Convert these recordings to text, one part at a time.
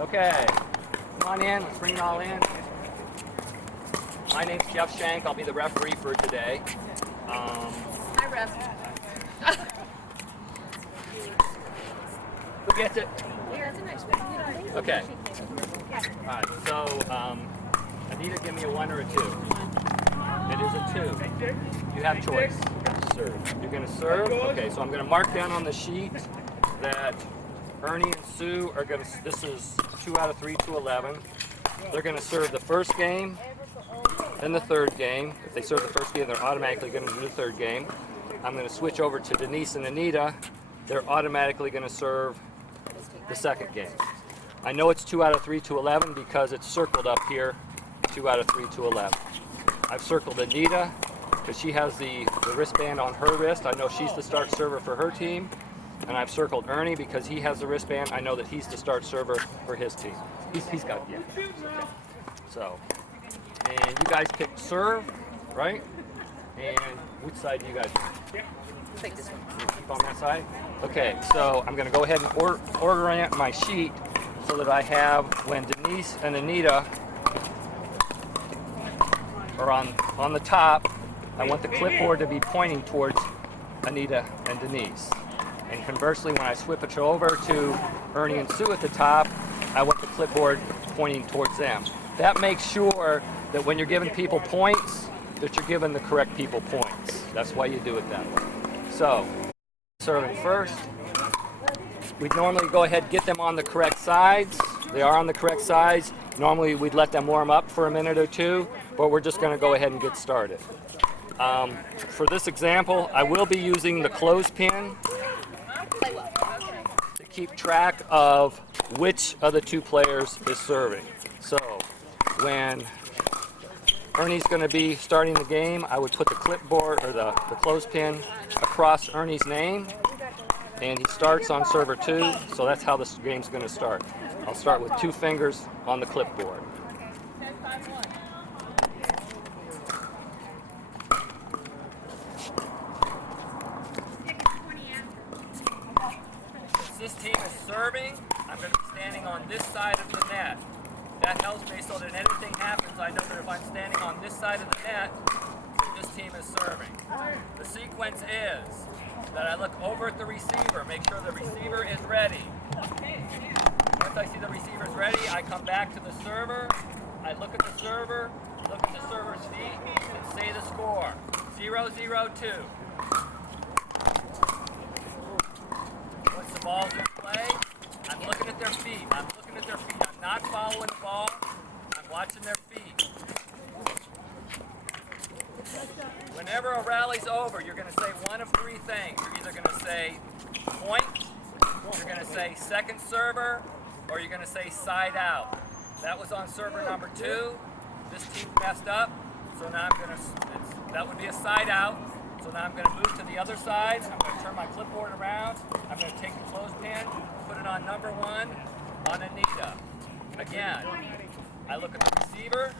Okay, come on in, let's bring it all in. My name's Jeff Shank, I'll be the referee for today. Hi, Ref. Who gets it? Here, that's a nice one. Okay. Alright, so Anita, give me a 1 or a 2. It is a 2. You have choice. Serve. You're going to serve? Okay, so I'm going to mark down on the sheet that Ernie and Sue are going to, this is 2 out of 3 to 11. They're going to serve the first game, then the third game. If they serve the first game, they're automatically going to do the third game. I'm going to switch over to Denise and Anita. They're automatically going to serve the second game. I know it's 2 out of 3 to 11 because it's circled up here, 2 out of 3 to 11. I've circled Anita because she has the wristband on her wrist. I know she's the start server for her team. And I've circled Ernie because he has the wristband. I know that he's the start server for his team. He's got, yeah. Okay. So, and you guys pick serve, right? And which side do you guys pick? Take this one. Keep on that side? Okay, so I'm going to go ahead and orient my sheet so that I have, when Denise and Anita are on the top, I want the clipboard to be pointing towards Anita and Denise. And conversely, when I switch over to Ernie and Sue at the top, I want the clipboard pointing towards them. That makes sure that when you're giving people points, that you're giving the correct people points. That's why you do it that way. So, serving first. We'd normally go ahead and get them on the correct sides. They are on the correct sides. Normally, we'd let them warm up for a minute or two, but we're just going to go ahead and get started. For this example, I will be using the clothespin to keep track of which of the two players is serving. So when Ernie's going to be starting the game, I would put the clipboard or the clothespin across Ernie's name, and he starts on server 2, so that's how this game's going to start. I'll start with 2 fingers on the clipboard. This team is serving, I'm going to be standing on this side of the net. That helps me so that if anything happens, I know that if I'm standing on this side of the net, this team is serving. The sequence is that I look over at the receiver, make sure the receiver is ready. Once I see the receiver is ready, I come back to the server, I look at the server, look at the server's feet, and say the score, 0-0-2. Once the ball's in play, I'm looking at their feet. I'm not following the ball. I'm watching their feet. Whenever a rally's over, you're going to say one of 3 things. You're either going to say point, you're going to say second server, or you're going to say side out. That was on server number 2. This team messed up, so now that would be a side out. So now I'm going to move to the other side. I'm going to turn my clipboard around. I'm going to take the clothespin, put it on number 1 on Anita. Again, I look at the receiver,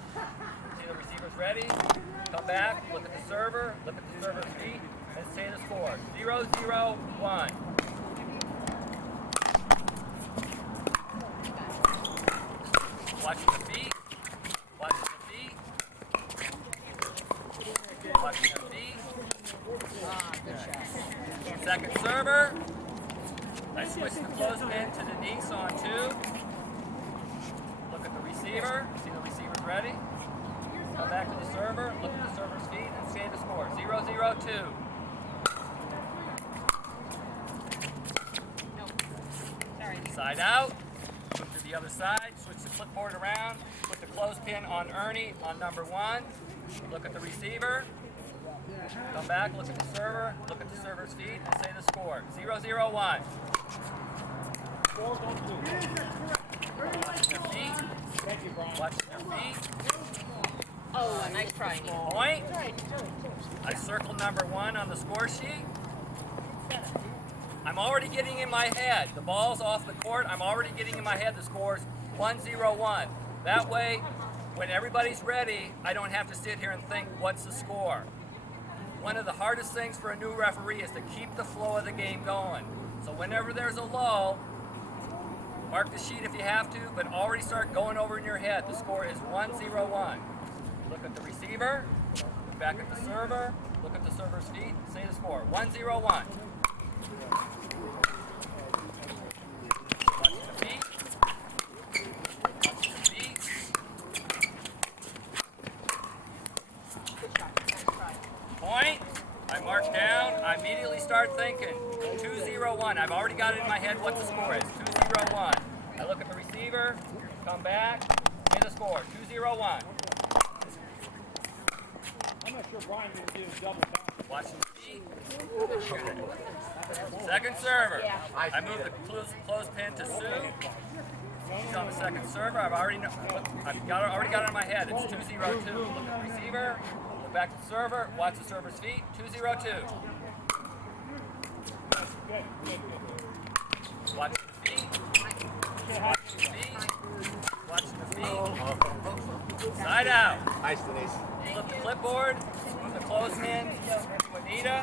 see the receiver's ready, come back, look at the server, look at the server's feet, and say the score, 0-0-1. Watching the feet, watching the feet, watching the feet. Second server, I switch the clothespin to Denise on 2. Look at the receiver, see the receiver's ready. Come back to the server, look at the server's feet, and say the score, 0-0-2. Side out, move to the other side, switch the clipboard around, put the clothespin on Ernie on number 1. Look at the receiver. Come back, look at the server, look at the server's feet, and say the score. 0-0-1. Watch their feet. Watch their feet. Oh, a nice try. Point. I circle number 1 on the score sheet. I'm already getting in my head. The ball's off the court. I'm already getting in my head the score's 1-0-1. That way, when everybody's ready, I don't have to sit here and think, what's the score? One of the hardest things for a new referee is to keep the flow of the game going. So whenever there's a lull, Mark the sheet if you have to, but already start going over in your head. The score is 1-0-1. Look at the receiver, look back at the server, look at the server's feet, say the score, 1-0-1. Watch the feet. Watch the feet. Point. I march down. I immediately start thinking 2-0-1. I've already got it in my head what the score is. 2-0-1. I look at the receiver, come back, say the score. 2-0-1. I'm not sure Brian didn't do his double time. Watch the feet. Second server. I move the clothespin to Sue. He's on the second server. Already got it in my head. It's 2-0-2. Look at the receiver. Look back to the server. Watch the server's feet. 2-0-2. Watch the feet. Watch the feet. Watch the feet. Side out. Nice, Denise. Flip the clipboard. Move the clothespin to Anita.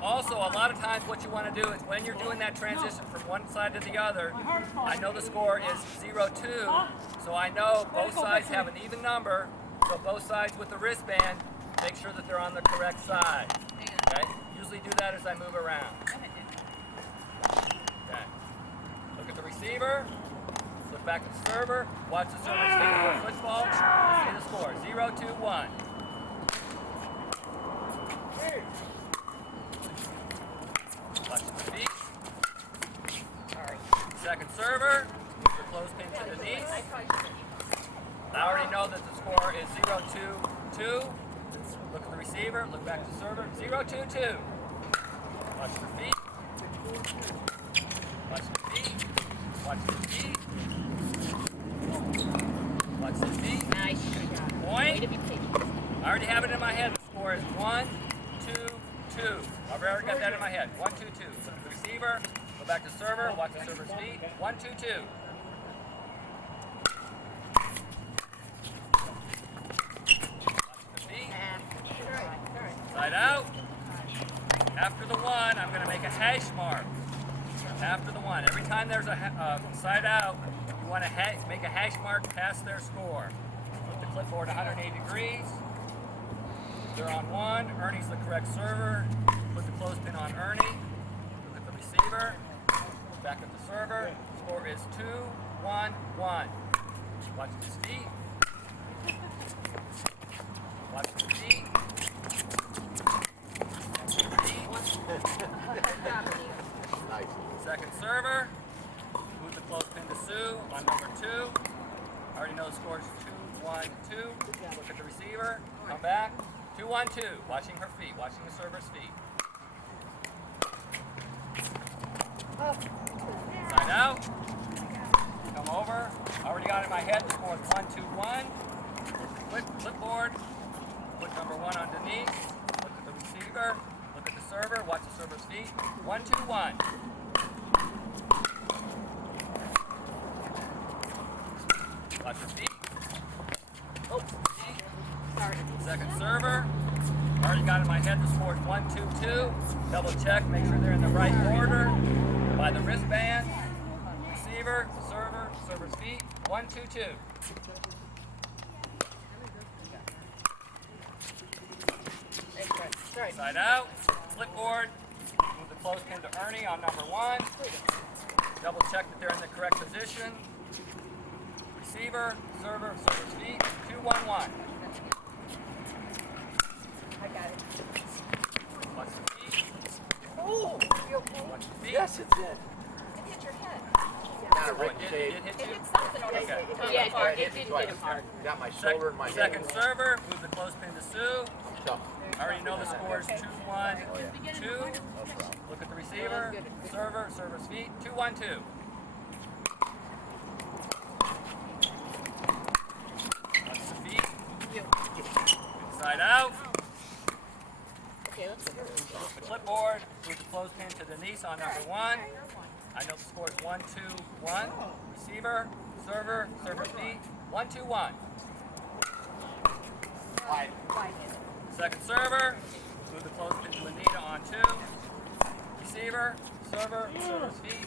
Also, a lot of times what you want to do is when you're doing that transition from one side to the other, I know the score is 0-2, so I know both sides have an even number, so both sides with the wristband, make sure that they're on the correct side. Okay? Usually do that as I move around. Okay. Look at the receiver, look back at the server, watch the server's feet for a football, see the score, 0-2-1. Watch the feet. Second server, move the clothespin to the knees. I already know that the score is 0-2-2. Look at the receiver, look back at the server, 0-2-2. Watch the feet. Watch the feet. Watch the feet. Watch the feet. Nice. Way to Point. be patient. I already have it in my head. The score is 1-2-2. I've already got that in my head. 1-2-2. Look at the receiver. Go back to server. Watch the server's feet. 1-2-2. Watch the feet. Side out. After the one, I'm going to make a hash mark. After the one. Every time there's a side out, you want to make a hash mark past their score. Flip the clipboard 180 degrees. They're on one. Ernie's the correct server. Put the clothespin on Ernie. Look at the receiver. Back at the server. Score is 2-1-1. Watch his feet. Watch the feet. Watch the feet. Nice. Second server. Move the clothespin to Sue on number 2. I already know the score is 2-1-2. Look at the receiver. Come back. 2-1-2. Watching her feet. Watching the server's feet. Side out. Come over. I already got it in my head. The score is 1-2-1. Clipboard. Put number 1 underneath. Look at the receiver. Look at the server. Watch the server's feet. 1-2-1. Watch your feet. Oh, feet. Sorry. Second server. Already got in my head the score is 1-2-2. Double check, make sure they're in the right order. By the wristband. Receiver, server, server's feet. 1-2-2. Side out. Flipboard. Move the clothespin to Ernie on number 1. Double check that they're in the correct position. Receiver, server, server's feet. 2-1-1. I got it. Watch the feet. Oh, you okay? Watch the feet. Yes, it did. It hit your head. Got it Oh, right it in did, the it shade. hit It you? hit something on Okay. Yeah, it Hit me didn't twice. hit him hard. Got my shoulder and my head. Second server, move the clothespin to Sue. Tough. I already know the score is 2-1-2. Look at the receiver, server, server's feet. 2-1-2. Watch the feet. Side out. Okay, let's go. The clipboard, move the clothespin to Denise on number 1. I know the score is 1-2-1. Receiver, server, server's feet. 1-2-1. Second server, move the clothespin to Anita on 2. Receiver, server, server's feet.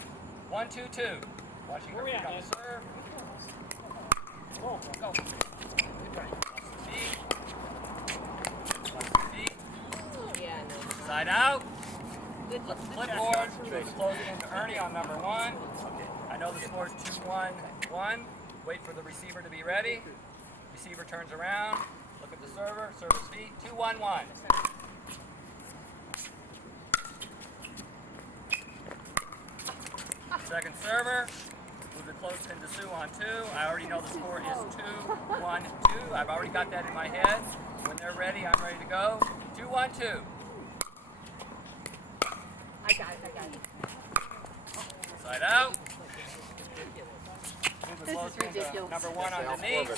1-2-2. Watching her feet on the serve. Go. Good try. Watch the feet. Yeah, no. Side out. Good. Flipboard. Goes closing into Ernie on number 1. I know the score is 2-1-1. Wait for the receiver to be ready. Receiver turns around. Look at the server. Server's feet. 2-1-1. Second server. Move it close into Sue on 2. I already know the score is 2-1-2. I've already got that in my head. When they're ready, I'm ready to go. 2-1-2. I got it. Side out. Move it This close is into ridiculous. number 1 underneath.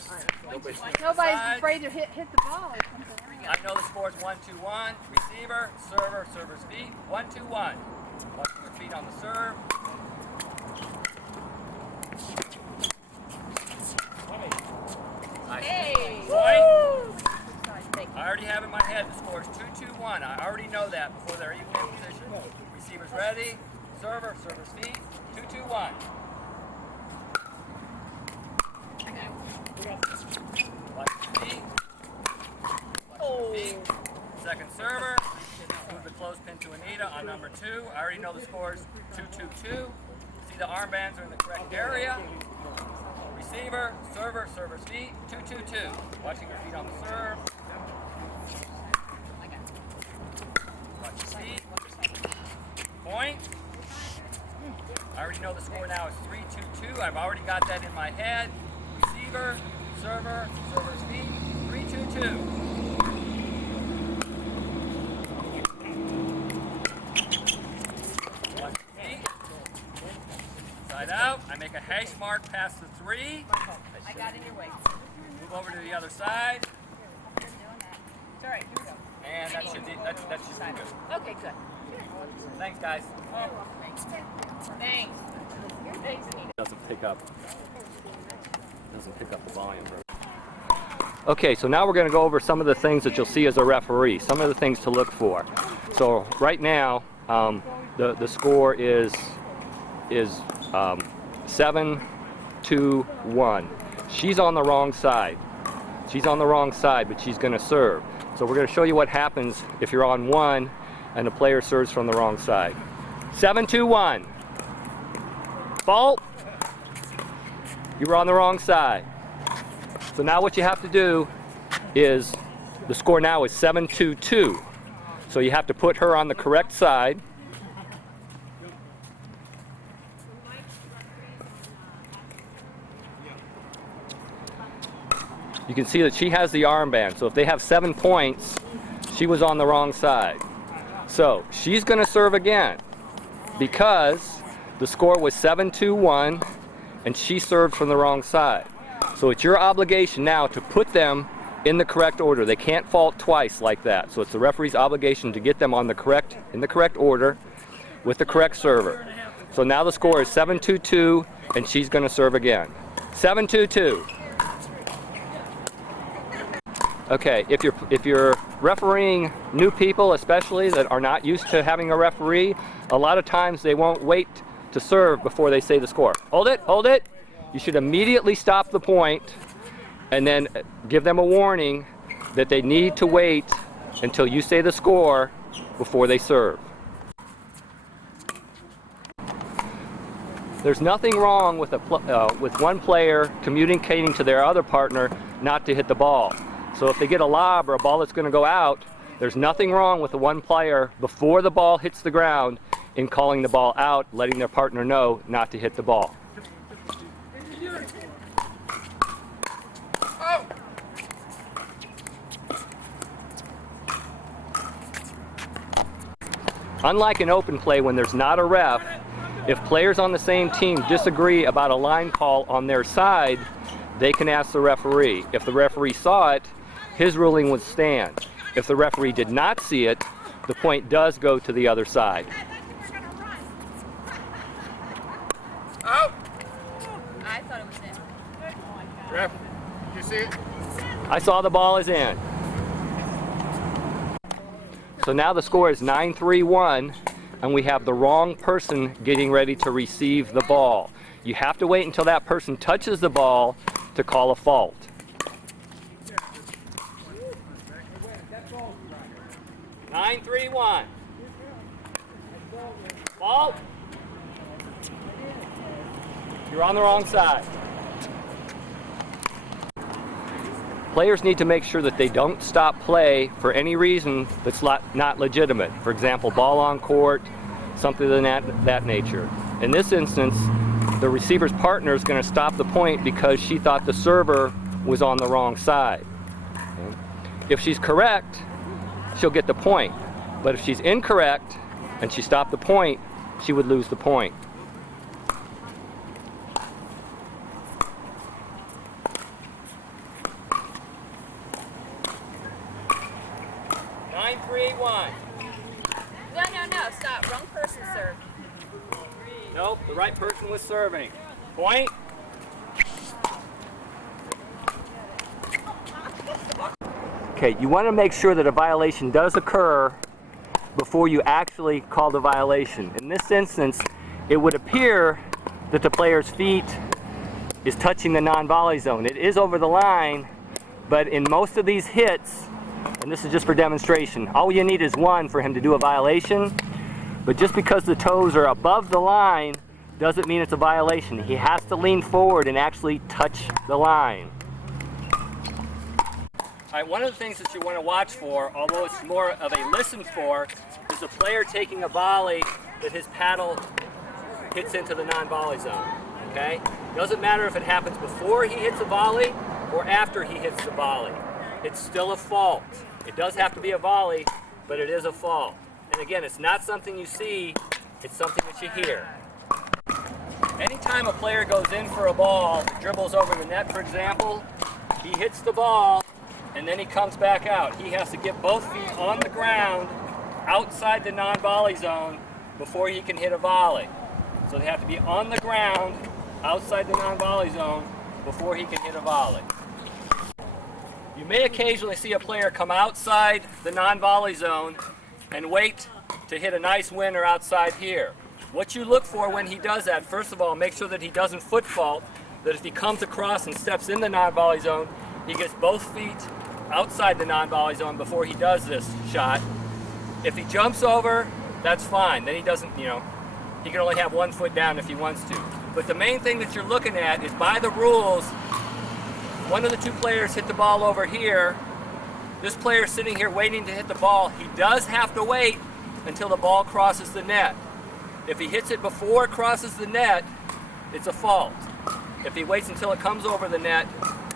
Nobody's Side. afraid to hit the ball or something. I know the score is 1-2-1. Receiver, server, server's feet. 1-2-1. Watching your feet on the serve. Hey. Point. Thank I already have in my head the score is 2-2-1. I already know that before they're even in position. Receiver's ready. Server, server's feet. 2-2-1. Watch your feet. Watch your feet. Second server. Move the clothespin to Anita on number 2. I already know the score is 2-2-2. See the armbands are in the correct area. Receiver, server, server's feet. 2-2-2. Watching your feet on the serve. Watch your feet. Point. I already know the score now is 3-2-2. I've already got that in my head. Receiver, server, server's feet. 3-2-2. Watch your feet. Side out. I make a hash mark past the 3. I got in your way. Move over to the other side. It's all right. Here we go. And that should be good. Okay, good. Thanks, guys. Thanks. Thanks, Anita. Doesn't pick up the volume. Okay, so now we're going to go over some of the things that you'll see as a referee, some of the things to look for. So right now, the score is 7-2-1. She's on the wrong side. She's on the wrong side, but she's going to serve. So we're going to show you what happens if you're on 1 and the player serves from the wrong side. 7-2-1. Fault. You were on the wrong side. So now what you have to do is, the score now is 7-2-2. So you have to put her on the correct side. You can see that she has the armband. So if they have 7 points, she was on the wrong side. So she's going to serve again because the score was 7-2-1 and she served from the wrong side. So it's your obligation now to put them in the correct order. They can't fault twice like that. So it's the referee's obligation to get them in the correct order with the correct server. So now the score is 7-2-2 and she's going to serve again. 7-2-2. Okay, if you're refereeing new people, especially that are not used to having a referee, a lot of times they won't wait to serve before they say the score. Hold it, hold it. You should immediately stop the point and then give them a warning that they need to wait until you say the score before they serve. There's nothing wrong with one player communicating to their other partner not to hit the ball. So if they get a lob or a ball that's going to go out, there's nothing wrong with the one player before the ball hits the ground in calling the ball out, letting their partner know not to hit the ball. Unlike an open play when there's not a ref, if players on the same team disagree about a line call on their side, they can ask the referee. If the referee saw it, his ruling would stand. If the referee did not see it, the point does go to the other side. Out! I thought it was in. Ref, you see it? I saw the ball is in. So now the score is 9-3-1, and we have the wrong person getting ready to receive the ball. You have to wait until that person touches the ball to call a fault. Nine, 3-1. Fault. You're on the wrong side. Players need to make sure that they don't stop play for any reason that's not legitimate. For example, ball on court, something of that nature. In this instance, the receiver's partner is going to stop the point because she thought the server was on the wrong side. Okay? If she's correct, she'll get the point. But if she's incorrect and she stopped the point, she would lose the point. Nine, 3-1. No, stop. Wrong person served. Nope, the right person was serving. Point. Okay, you want to make sure that a violation does occur before you actually call the violation. In this instance, it would appear that the player's feet is touching the non-volley zone. It is over the line, but in most of these hits, and this is just for demonstration, all you need is one for him to do a violation, but just because the toes are above the line doesn't mean it's a violation. He has to lean forward and actually touch the line. All right, one of the things that you want to watch for, although it's more of a listen for, is the player taking a volley that his paddle hits into the non-volley zone, okay? Doesn't matter if it happens before he hits a volley or after he hits the volley. It's still a fault. It does have to be a volley, but it is a fault. And again, it's not something you see, it's something that you hear. Anytime a player goes in for a ball, dribbles over the net, for example, he hits the ball, and then he comes back out. He has to get both feet on the ground outside the non-volley zone before he can hit a volley. So they have to be on the ground outside the non-volley zone before he can hit a volley. You may occasionally see a player come outside the non-volley zone and wait to hit a nice winner outside here. What you look for when he does that, first of all, make sure that he doesn't foot fault, that if he comes across and steps in the non-volley zone, he gets both feet outside the non-volley zone before he does this shot. If he jumps over, that's fine. Then he doesn't, he can only have one foot down if he wants to. But the main thing that you're looking at is, by the rules, one of the two players hit the ball over here. This player sitting here waiting to hit the ball, he does have to wait until the ball crosses the net. If he hits it before it crosses the net, it's a fault. If he waits until it comes over the net,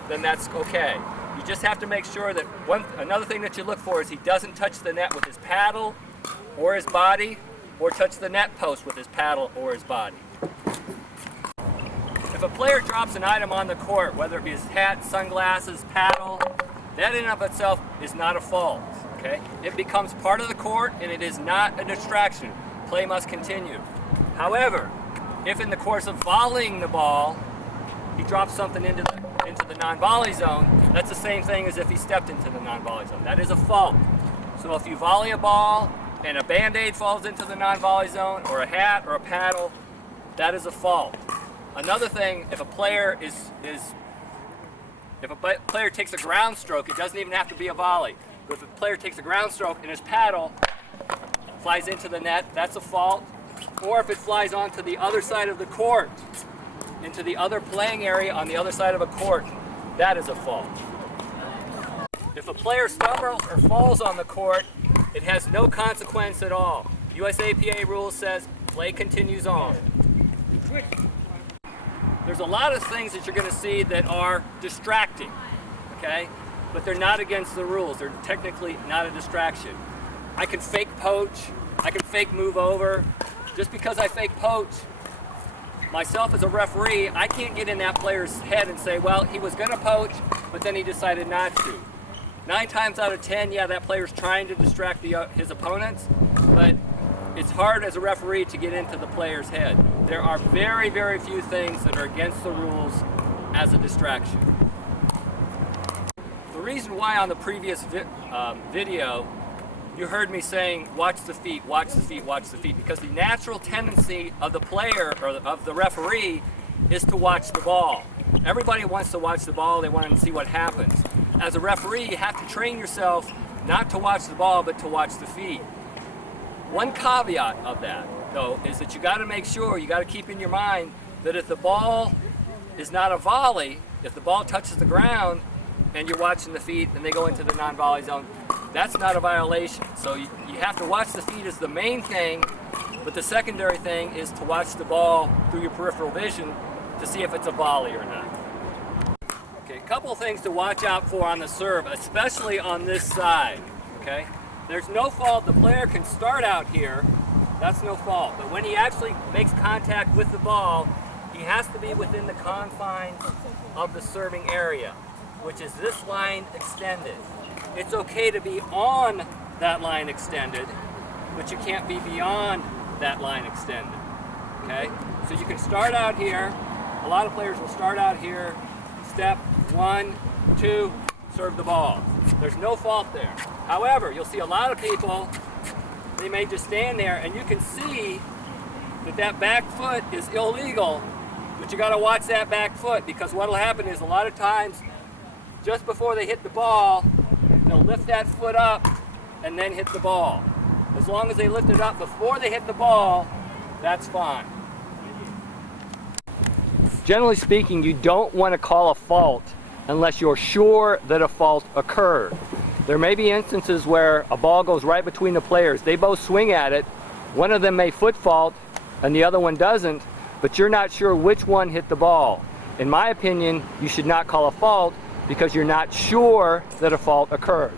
then that's okay. You just have to make sure that another thing that you look for is he doesn't touch the net with his paddle or his body, or touch the net post with his paddle or his body. If a player drops an item on the court, whether it be his hat, sunglasses, paddle, that in and of itself is not a fault. Okay? It becomes part of the court and it is not a distraction. Play must continue. However, if in the course of volleying the ball, he drops something into the non-volley zone, that's the same thing as if he stepped into the non-volley zone. That is a fault. So if you volley a ball and a Band-Aid falls into the non-volley zone, or a hat or a paddle, that is a fault. Another thing, if a player takes a ground stroke, it doesn't even have to be a volley. But if a player takes a ground stroke and his paddle flies into the net, that's a fault. Or if it flies onto the other side of the court, into the other playing area on the other side of a court, that is a fault. If a player stumbles or falls on the court, it has no consequence at all. USAPA rule says play continues on. There's a lot of things that you're going to see that are distracting, okay? But they're not against the rules. They're technically not a distraction. I can fake poach. I can fake move over. Just because I fake poach, myself as a referee, I can't get in that player's head and say, well, he was going to poach, but then he decided not to. 9 times out of 10, yeah, that player's trying to distract his opponents, but it's hard as a referee to get into the player's head. There are very, very few things that are against the rules as a distraction. The reason why on the previous video you heard me saying watch the feet, watch the feet, watch the feet, because the natural tendency of the player or of the referee is to watch the ball. Everybody wants to watch the ball, they want to see what happens. As a referee, you have to train yourself not to watch the ball, but to watch the feet. One caveat of that, though, is that you got to make sure, you got to keep in your mind that if the ball is not a volley, if the ball touches the ground and you're watching the feet and they go into the non-volley zone, that's not a violation. So you have to watch the feet as the main thing, but the secondary thing is to watch the ball through your peripheral vision to see if it's a volley or not. Okay, a couple of things to watch out for on the serve, especially on this side, okay? There's no fault, the player can start out here, that's no fault, but when he actually makes contact with the ball, he has to be within the confines of the serving area, which is this line extended. It's okay to be on that line extended, but you can't be beyond that line extended, okay? So you can start out here, a lot of players will start out here, step 1, 2, serve the ball. There's no fault there. However, you'll see a lot of people, they may just stand there and you can see that that back foot is illegal, but you gotta watch that back foot because what'll happen is a lot of times, just before they hit the ball, they'll lift that foot up and then hit the ball. As long as they lift it up before they hit the ball, that's fine. Generally speaking, you don't want to call a fault unless you're sure that a fault occurred. There may be instances where a ball goes right between the players. They both swing at it. One of them may foot fault and the other one doesn't, but you're not sure which one hit the ball. In my opinion, you should not call a fault because you're not sure that a fault occurred.